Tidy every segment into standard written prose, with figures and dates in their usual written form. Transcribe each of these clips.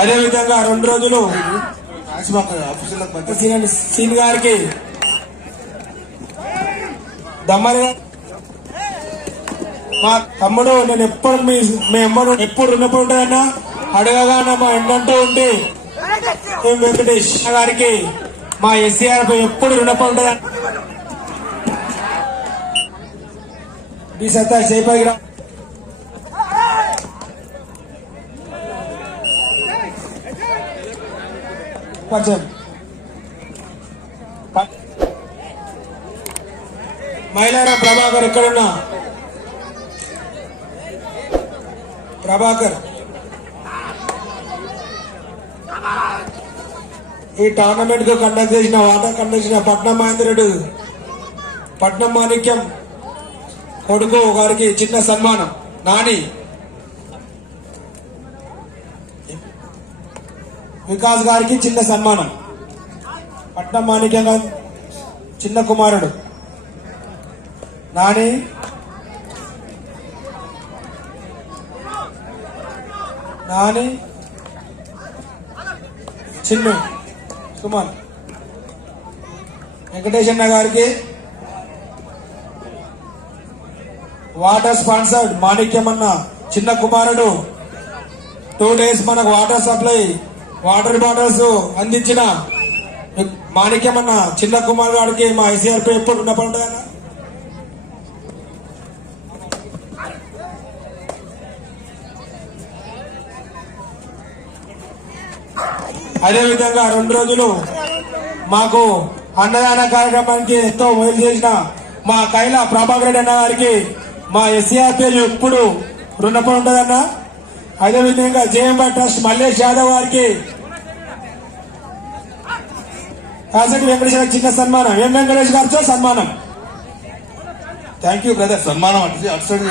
అదే విధంగా 2 రోజులు సీన్ గారికి దమ్మరి మా తమ్ముడు నేను ఎప్పుడు మీ అమ్మను ఎప్పుడు రుణపడి ఉంటాయన్నా అడగగానే మా ఏంటంటూ ఉండి వెంకటేష్ గారికి మా ఎస్సీఆర్ ఎప్పుడు రుణపడి ఉంటాయన్న ఈ సత్తా చేపగిరా మైలారా ప్రభాకర్ ఎక్కడున్నా ప్రభాకర్ ఈ టోర్నమెంట్ కు కండక్ట్ చేసిన పట్నం మహేంద్రుడు పట్నం మాణిక్యం కొడుకు గారికి చిన్న సన్మానం నాని వికాస్ గారికి చిన్న సన్మానం పట్నం మాణిక్యం చిన్న కుమారుడు నాని చిన్ను సుమన్ వెంకటేశన్న గారికి వాటర్ స్పాన్సర్డ్ మాణిక్యమన్న చిన్న కుమారుడు 2 days మనకు వాటర్ సప్లై వాటర్ బాటిల్స్ అందించిన మాణిక్యమన్న చిన్న కుమారుడు గారికి మా ఐసీఆర్పీ ఎప్పుడు రుణపడ్డాయన అదేవిధంగా 2 రోజులు మాకు అన్నదాన కార్యక్రమానికి ఎంతో మేలు చేసిన మా కైలా ప్రభాకర్ రెడ్డి అన్న గారికి మా ఎస్సీఆర్పీ ఎప్పుడు రుణపడి ఉంటుందన్న. అదేవిధంగా జేఎంబై ట్రస్ట్ మల్లేష్ యాదవ్ గారికి కాసటి వెంకటేశ్వర చిన్న సన్మానం. ఎం వెంకటేష్ గారితో సన్మానం. Thank you brother. సన్మానం అంటే అటు సైడ్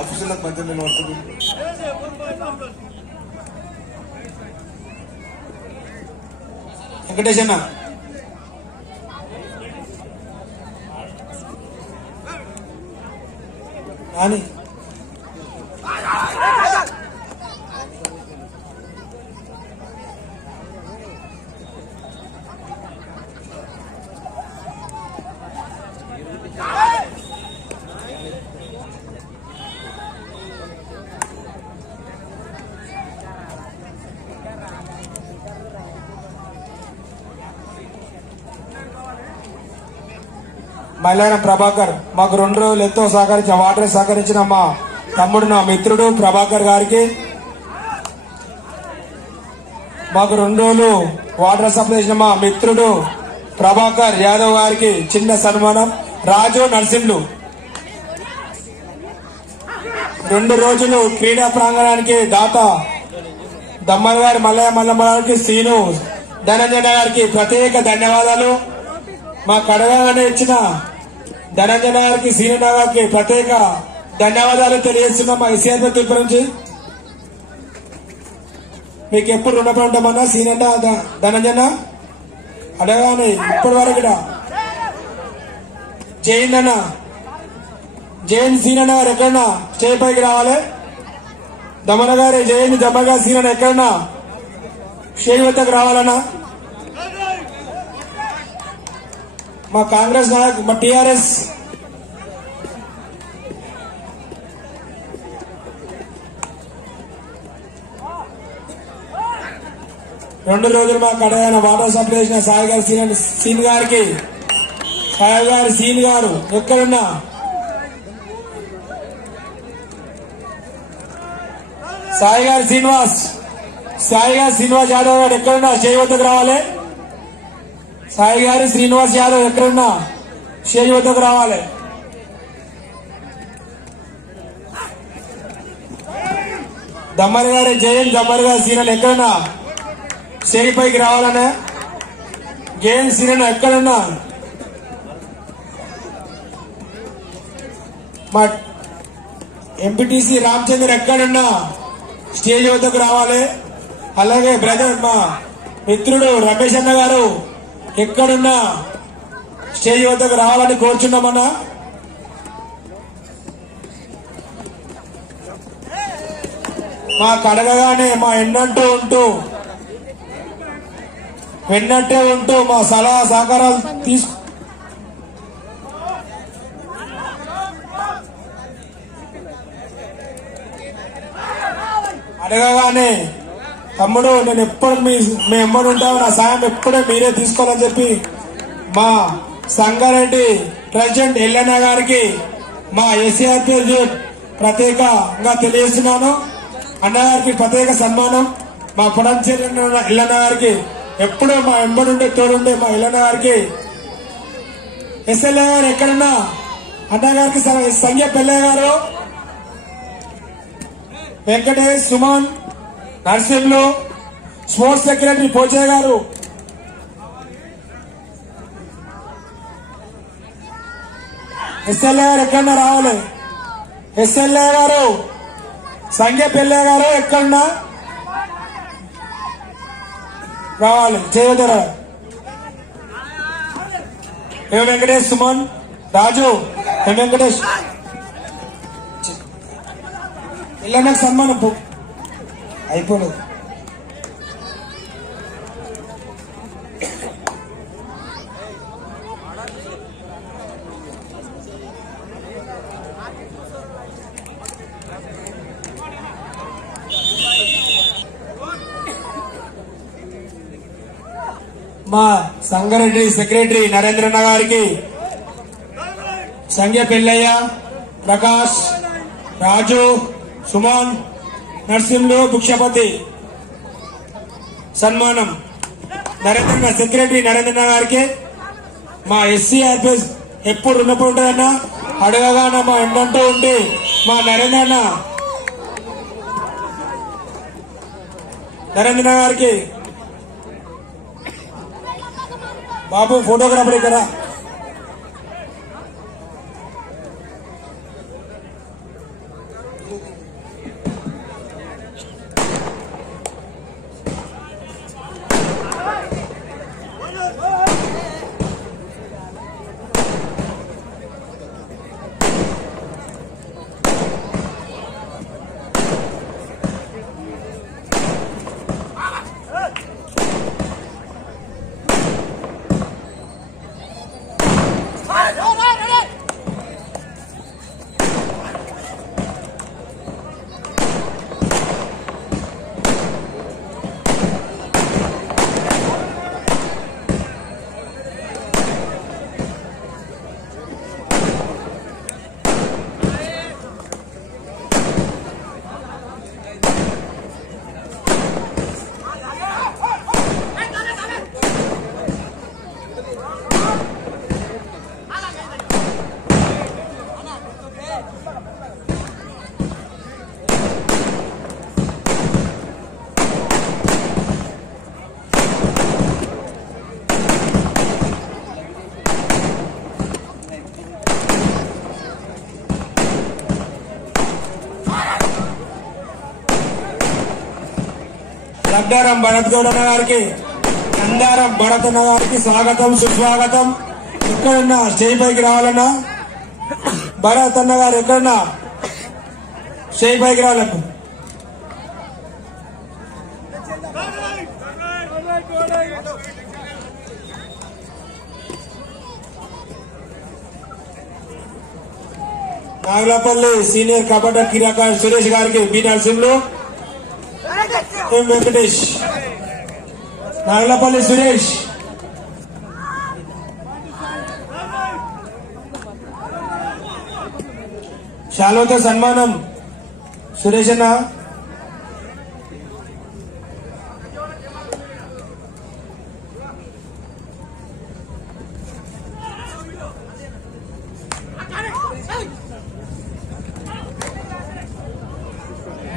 ఆఫీసులకు మధ్య నిలబడుతుంది. వెంకటేష్ అన్న అని మైలారం ప్రభాకర్ మాకు 2 రోజులు ఎంతో వాటర్ సహకరించిన మా తమ్ముడు నా మిత్రుడు ప్రభాకర్ గారికి మాకు 2 రోజులు వాటర్ సప్లై చేసిన మా మిత్రుడు ప్రభాకర్ యాదవ్ గారికి చిన్న సన్మానం. రాజు నర్సింహులు 2 రోజులు క్రీడా ప్రాంగణానికి దాత దమ్మల్ గారి మల్లమ్మ గారికి సీను ధనంజయ గారికి ప్రత్యేక ధన్యవాదాలు. మా కడగానే ఇచ్చిన ధనంజయ గారికి సీను గారికి ప్రత్యేక ధన్యవాదాలు తెలియజేస్తున్నాం. మా ఎస్సీఆర్పీ తిరుపతి నుంచి మీకు ఎప్పుడు రుణపడి ఉంటామన్నా సీనన్న ధనంజన అడగానే ఇప్పటి వరకు జైన్ అన్న జైన్ సీనన్న గారు ఎక్కడన్నా స్టేజ్ పైకి రావాలి. దమన గారి జైన్ దమ్మగా సీనన్న ఎక్కడన్నా స్టేజ్ వద్దకు రావాలన్నా. మా కాంగ్రెస్ నాయకు మా టీఆర్ఎస్ రెండు రోజులు మా కడగాన వాటర్ సప్లై చేసిన సాయి గారి సీన్ గారికి సాయి గారి సీన్ గారు ఎక్కడున్నా సాయి గారి శ్రీనివాస్ యాదవ్ గారు ఎక్కడున్నా స్టేజ్ వద్దకు రావాలి. సాయి గారి శ్రీనివాస్ యాదవ్ ఎక్కడున్నా స్టేజ్ వద్దకు రావాలి. దమ్మరి గారి జయన్ దమ్మరి గారి సీనల్ ఎక్కడున్నా స్టేజ్ పైకి రావాలనే. జయన్ సీనల్ ఎక్కడున్నా మా ఎంపీటీసీ రామచంద్ర ఎక్కడున్నా స్టేజ్ వద్దకు రావాలి. అలాగే బ్రదర్ మా మిత్రుడు రమేష్ అన్న గారు ఎక్కడున్నా స్టేజ్ వద్దకు రావాలని కోరుచున్నామన్నా. మా కడగగానే మా వెన్నట్టే ఉంటూ మా సలహా సహకారాలు అడగగానే తమ్ముడు నేను ఎప్పుడు మీ ఎమ్మడి ఉంటావు, నా సాయం ఎప్పుడూ మీరే తీసుకోవాలని చెప్పి మా సంగారెడ్డి ప్రెసిడెంట్ ఎల్లన్న గారికి మా ఎస్సీఆర్పీ ప్రత్యేకంగా తెలియజేస్తున్నాను. అన్నగారికి ప్రత్యేక సన్మానం. మా పొడంచేరి ఎల్లన్న గారికి ఎప్పుడూ మా ఎంబడి ఉండే తోడుండే మా ఎల్లన్న గారికి, ఎస్ఎల్ఏ గారు ఎక్కడన్నా అన్నగారికి సంఘ పెళ్ళయ్య గారు, వెంకటేష్, సుమన్, నర్సింహులు, స్పోర్ట్స్ సెక్రటరీ పోచయ్య గారు, ఎస్ఎల్ఏ గారు ఎక్కడన్నా రావాలి. ఎస్ఎల్ఏ గారు సంఘ పెళ్ళయ్య గారు ఎక్కడన్నా రావాలి. చేయదరా ఏ వెంకటేష్, సుమన్, రాజు, ఏ వెంకటేష్ ఇలా నాకు సన్మానం అయిపోలేదు. మా సంగారెడ్డి సెక్రటరీ నరేంద్రన్న గారికి సంఘ పెళ్ళయ్య, ప్రకాష్, రాజు, సుమన్, నర్సింహులు, భిక్షపతి సన్మానం. నరేంద్రన్న సెక్రటరీ నరేంద్రన్న గారికి మా ఎస్సీఆర్పీ ఎప్పుడు రుణపడి ఉంటుందన్నా, అడగగానే మా ఎండంటూ ఉండి మా నరేంద్రన్న గారికి బాబు ఫోటోగ్రాఫర్ ఇక్కడ లడ్డారం భరత్ గౌడన్న గారికి, నందారం భరత్ అన్న గారికి స్వాగతం, సుస్వాగతం. ఎక్కడన్నా స్టేజ్ పైకి రావాలన్నా, భరత్ అన్న గారు ఎక్కడన్నా స్టేజ్ పైకి రావాలన్నా. నాగలపల్లి సీనియర్ కబడ్డీ క్రీడాకారుడు సురేష్ గారికి బి నరసింహులు, ఎం వెంకటేష్, నాగలపల్లి సురేష్, శాలువతో సన్మానం సురేష్ అన్న.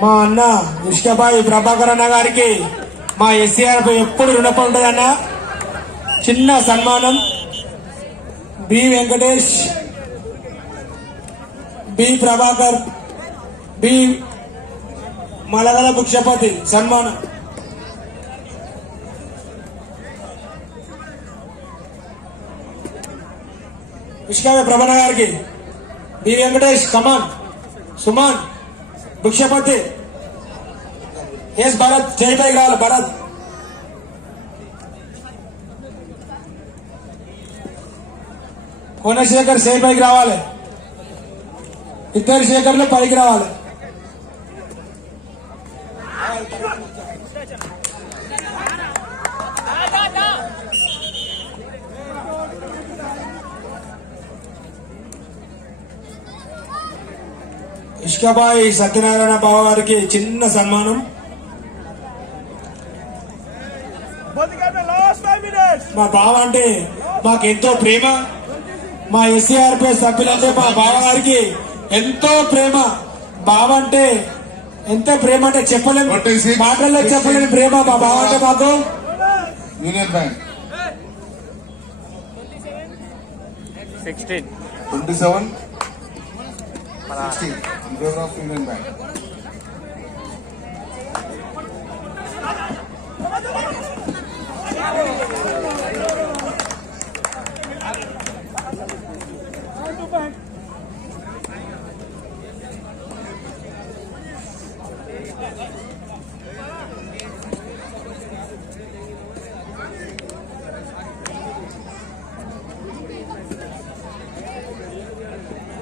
మా అన్న ఇష్టబాయి ప్రభాకర్ అన్న గారికి మా ఎస్సీఆర్ ఎప్పుడు రుణపడి ఉంటుందన్న. చిన్న సన్మానం. B Venkatesh, B Prabhakar, B Malagala Bhikshapati సన్మానం. ఇష్కాయ ప్రభణ గారికి, బి వెంకటేష్, కమాన్, సుమాన్, భిక్షపతి ఎస్ భరత్ చేయి పైకి రావాలి భరత్. కోనశేఖర్ చేయి పైకి రావాలి. ఇద్దరు శేఖర్లు పైకి రావాలి. ఇష్కబాయి సత్యనారాయణ బావ గారికి చిన్న సన్మానం. మా బావ అంటే మాకెంతో ప్రేమ. మా ఎస్సీఆర్పీ సభ్యులంటే మా బావ గారికి ఎంతో ప్రేమ. బావ అంటే ఎంత ప్రేమ అంటే చెప్పలేము, మాటల్లో చెప్పలేని ప్రేమ మా బావ అంటే మాకు. Union bank 16 27 16 in favor of Union Bank.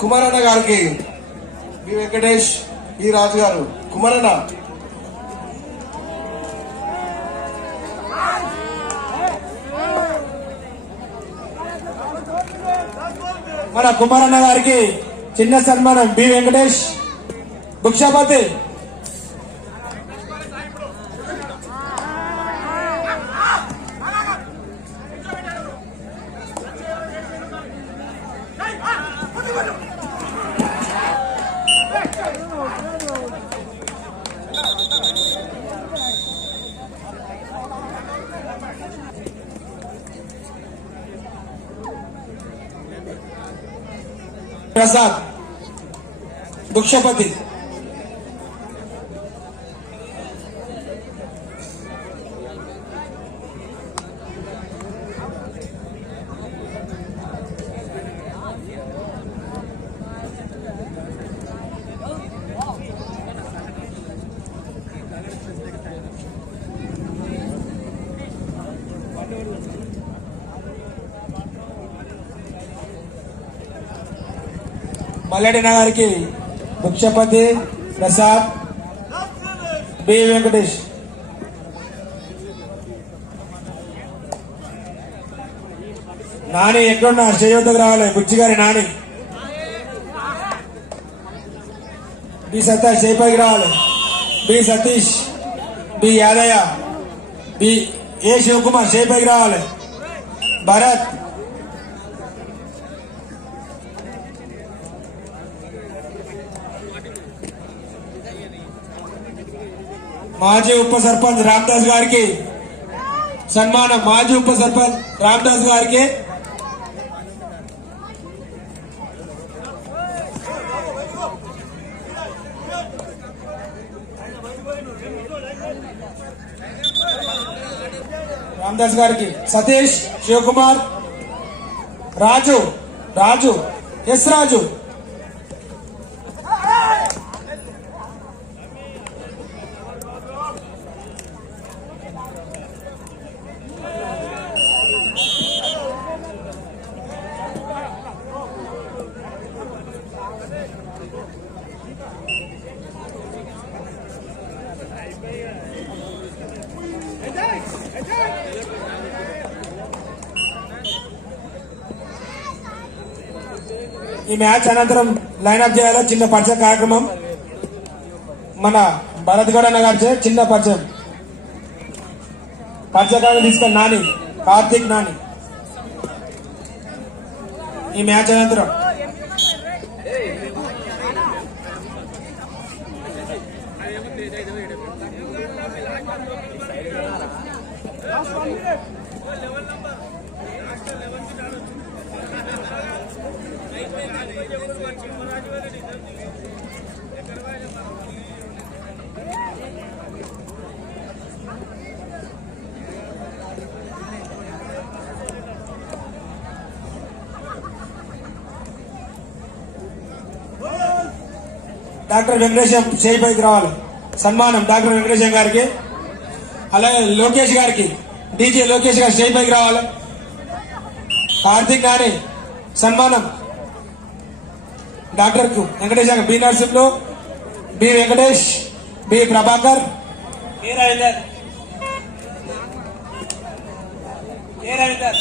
కుమారన్న గారికి బి వెంకటేష్ బి రాజు గారు. కుమారన్న మన కుమారన్న గారికి చిన్న సన్మానం. బి వెంకటేష్ భిక్షాపతి. ప్రసాద్ భిక్షపతి. మల్లెడి నగర్కి భిక్షపతి ప్రసాద్ బి వెంకటేష్. నాని ఎక్కడున్నా శ్రేయోతకు రావాలి. బుచ్చిగారి నాని. బి సతీష్ చేపైకి రావాలి. B Satish B Yadaiah B A Shivakumar చేపైకి రావాలి. భరత్ మాజీ ఉప సర్పంచ్ రామదాస్ గారికి సన్మానం. మాజీ ఉప సర్పంచ్ రామదాస్ గారికి. రామదాస్ గారికి సతీష్ శివకుమార్ రాజు రాజు ఎస్ రాజు. ఈ మ్యాచ్ అనంతరం లైన్అప్ చేయాలి. చిన్న పరిచయ కార్యక్రమం. మన భరత్ గౌడ్ అన్న గారి చిన్న పరిచయం. పరిచయకారులు తీసుకొని నాని కార్తీక్ నాని. ఈ మ్యాచ్ అనంతరం డాక్టర్ వెంకటేశం చేయి పైకి రావాలి. సన్మానం డాక్టర్ వెంకటేశం గారికి. అలాగే లోకేష్ గారికి, డీజే లోకేష్ గారు స్టేజ్ పైకి రావాలి. కార్తీక్ నాని సన్మానం డాక్టర్ కు వెంకటేశ్ గారు, B Narsimhulu, B Venkatesh, B Prabhakar, A Ravinder, A Ravinder.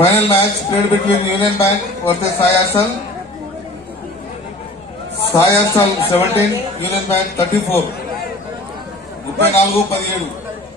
Final match played between Union Bank versus Sai Hassel. Sai Hassel 17, Union Bank 34. 34-17.